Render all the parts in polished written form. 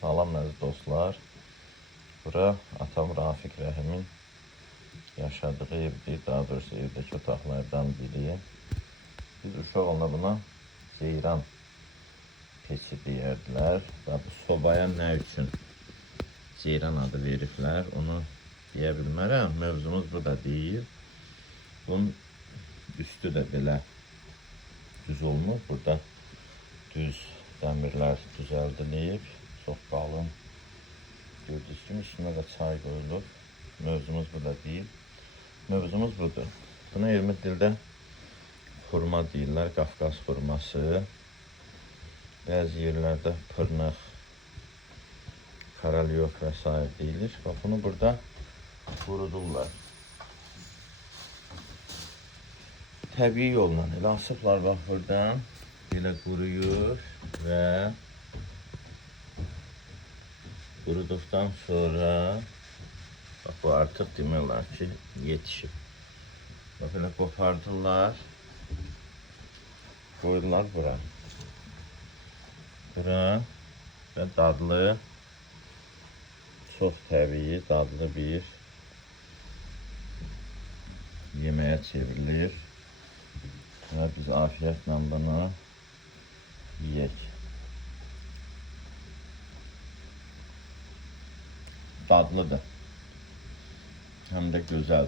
Salam əziz dostlar. Bura atam Rafiq Rəhimin yaşadığı evdir. Daha doğrusu evdəki otaqlardan biri. Biz uşaq olanda buna ceyran peçi deyərdilər. Və bu sobaya nə üçün ceyran adı veriblər, onu deyə bilmərəm. Mövzumuz bu da deyil. Bunun üstü də belə düz olmur. Burada düz dəmirlər düzəldilib. Çox qalın. Gördüyünüz kimi üstünə də çay qoyulub. Mövzumuz bu da deyil. Mövzumuz budur. Buna elmi dildə xurma deyirlər, Qafqaz xurması. Bəzi yerlərdə pırnaq, karalyok və s. deyilir. Bax, bunu burada qurudurlar. Təbii yolla elə asıblar bax buradan. Belə quruyur və quruduqdan sonra bax, bu artıq demək olar ki, yetişib. Bax, elə qopardırlar, qoyurlar bura. Bura və dadlı, çox təbii, dadlı bir yeməyə çevrilir. Və biz afiyetlə bunu yiyək. Dadlıdır. Həm də gözəl.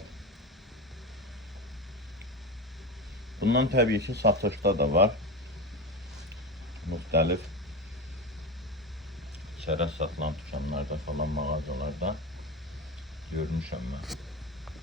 Bundan təbii ki, satışda da var. Müxtəlif çərəz satılan dükanlarda falan, mağazalarda görmüşəm mən.